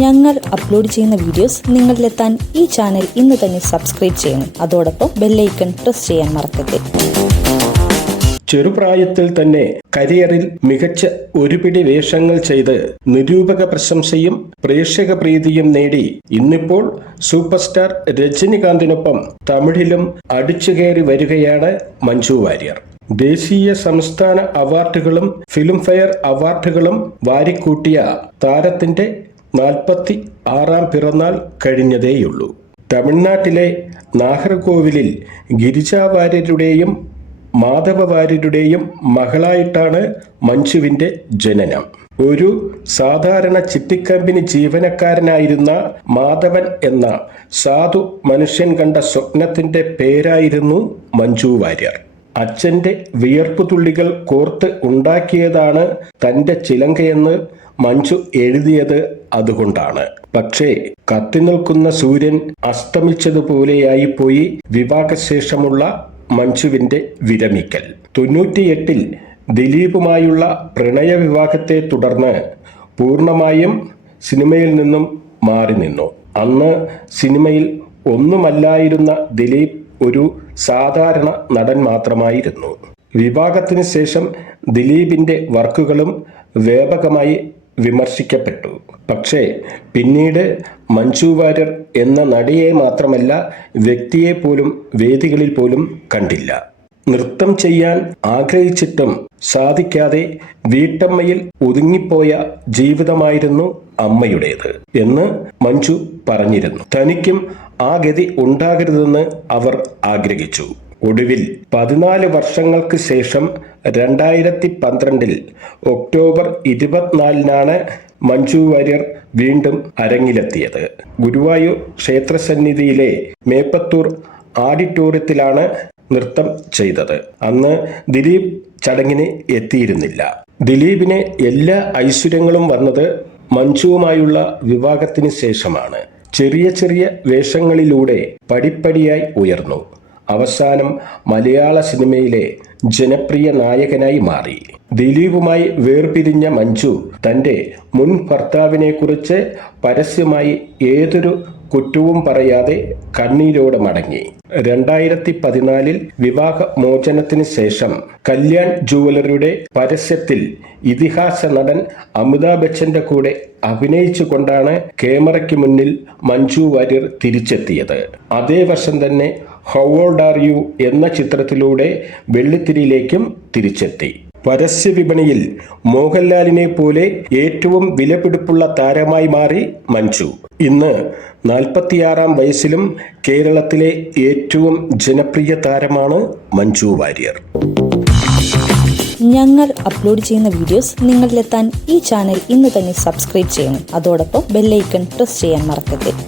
ഞങ്ങൾ അപ്ലോഡ് ചെയ്യുന്ന വീഡിയോസ് നിങ്ങളിലെത്താൻ ഈ ചാനൽ ഇന്ന് തന്നെ സബ്സ്ക്രൈബ് ചെയ്യണം. അതോടൊപ്പം ബെല്ലൈക്കൺ പ്രസ് ചെയ്യാൻ മറക്കരുത്. ചെറുപ്രായത്തിൽ തന്നെ കരിയറിൽ മികച്ച ഒരുപിടി വേഷങ്ങൾ ചെയ്ത് നിരൂപക പ്രശംസയും പ്രേക്ഷക പ്രീതിയും നേടി ഇന്നിപ്പോൾ സൂപ്പർ സ്റ്റാർ രജനികാന്തിനൊപ്പം തമിഴിലും അടിച്ചുകയറി വരികയാണ് മഞ്ജു വാര്യർ. ദേശീയ സംസ്ഥാന അവാർഡുകളും ഫിലിംഫെയർ അവാർഡുകളും വാരിക്കൂട്ടിയ താരത്തിന്റെ 46ാം പിറന്നാൾ കഴിഞ്ഞതേയുള്ളൂ. തമിഴ്നാട്ടിലെ നാഗർകോവിലിൽ ഗിരിജാ വാര്യരുടെയും മാധവ വാര്യരുടെയും മകളായിട്ടാണ് മഞ്ജുവിന്റെ ജനനം. ഒരു സാധാരണ ചിട്ടിക്കമ്പനി ജീവനക്കാരനായിരുന്ന മാധവൻ എന്ന സാധു മനുഷ്യൻ കണ്ട സ്വപ്നത്തിന്റെ പേരായിരുന്നു മഞ്ജു വാര്യർ. അച്ഛന്റെ വിയർപ്പുതുള്ളികൾ കോർത്ത് ഉണ്ടാക്കിയതാണ് തന്റെ ചിലങ്കയെന്ന് മഞ്ജു എഴുതിയത് അതുകൊണ്ടാണ്. പക്ഷേ കത്തിനിൽക്കുന്ന സൂര്യൻ അസ്തമിച്ചതുപോലെയായിപ്പോയി വിവാഹശേഷമുള്ള മഞ്ജുവിന്റെ വിരമിക്കൽ. 98-ൽ ദിലീപുമായുള്ള പ്രണയവിവാഹത്തെ തുടർന്ന് പൂർണ്ണമായും സിനിമയിൽ നിന്നും മാറി നിന്നു. അന്ന് സിനിമയിൽ ഒന്നുമല്ലായിരുന്ന ദിലീപ് ഒരു സാധാരണ നടൻ മാത്രമായിരുന്നു. വിവാഹത്തിന് ശേഷം ദിലീപിന്റെ വർക്കുകളും വ്യാപകമായി വിമർശിക്കപ്പെട്ടു. പക്ഷേ പിന്നീട് മഞ്ജു വാര്യർ എന്ന നടിയെ മാത്രമല്ല വ്യക്തിയെ പോലും വേദികളിൽ പോലും കണ്ടില്ല. നൃത്തം ചെയ്യാൻ ആഗ്രഹിച്ചിട്ടും സാധിക്കാതെ വീട്ടമ്മയിൽ ഒതുങ്ങിപ്പോയ ജീവിതമായിരുന്നു അമ്മയുടേത് എന്ന് മഞ്ജു പറഞ്ഞിരുന്നു. തനിക്കും ആ ഗതി ഉണ്ടാകരുതെന്ന് അവർ ആഗ്രഹിച്ചു. ഒടുവിൽ 14 വർഷങ്ങൾക്ക് ശേഷം 2012 ഒക്ടോബർ 24-നാണ് മഞ്ജു വാര്യർ വീണ്ടും അരങ്ങിലെത്തിയത്. ഗുരുവായൂർ ക്ഷേത്രസന്നിധിയിലെ മേപ്പത്തൂർ ആഡിറ്റോറിയത്തിലാണ് നൃത്തം ചെയ്തത്. അന്ന് ദിലീപ് ചടങ്ങിന് എത്തിയിരുന്നില്ല. ദിലീപിന് എല്ലാ ഐശ്വര്യങ്ങളും വന്നത് മഞ്ജുവുമായുള്ള വിവാഹത്തിന് ശേഷമാണ്. ചെറിയ ചെറിയ വേഷങ്ങളിലൂടെ പടിപ്പടിയായി ഉയർന്നു. അവസാനം മലയാള സിനിമയിലെ ജനപ്രിയ നായകനായി മാറി. ദിലീപുമായി വേർപിരിഞ്ഞ മഞ്ജു തന്റെ മുൻ ഭർത്താവിനെ കുറിച്ച് പരസ്യമായി ഏതൊരു കുറ്റവും പറയാതെ കണ്ണീരോടെ മടങ്ങി. 2014-ൽ വിവാഹ മോചനത്തിന് ശേഷം കല്യാൺ ജുവലറിയുടെ പരസ്യത്തിൽ ഇതിഹാസ നടൻ അമിതാഭ് ബച്ചന്റെ കൂടെ അഭിനയിച്ചുകൊണ്ടാണ് ക്യാമറയ്ക്ക് മുന്നിൽ മഞ്ജു വാര്യർ തിരിച്ചെത്തിയത്. അതേ വർഷം തന്നെ ഹൗ ഓൾഡ് ആർ യു എന്ന ചിത്രത്തിലൂടെ വെള്ളിത്തിരിയിലേക്കും തിരിച്ചെത്തി. പരസ്യ വിപണിയിൽ മോഹൻലാലിനെ പോലെ ഏറ്റവും വിലപിടിപ്പുള്ള താരമായി മാറി മഞ്ജു. ഇന്ന് 46-ാം വയസ്സിലും കേരളത്തിലെ ഏറ്റവും ജനപ്രിയ താരമാണ് മഞ്ജു വാര്യർ. ഞങ്ങൾ അപ്ലോഡ് ചെയ്യുന്ന വീഡിയോസ് നിങ്ങളിലെത്താൻ ഈ ചാനൽ ഇന്ന് തന്നെ സബ്സ്ക്രൈബ് ചെയ്യണം. അതോടൊപ്പം ബെല്ലൈക്കൺ പ്രസ് ചെയ്യാൻ മറക്കരുത്.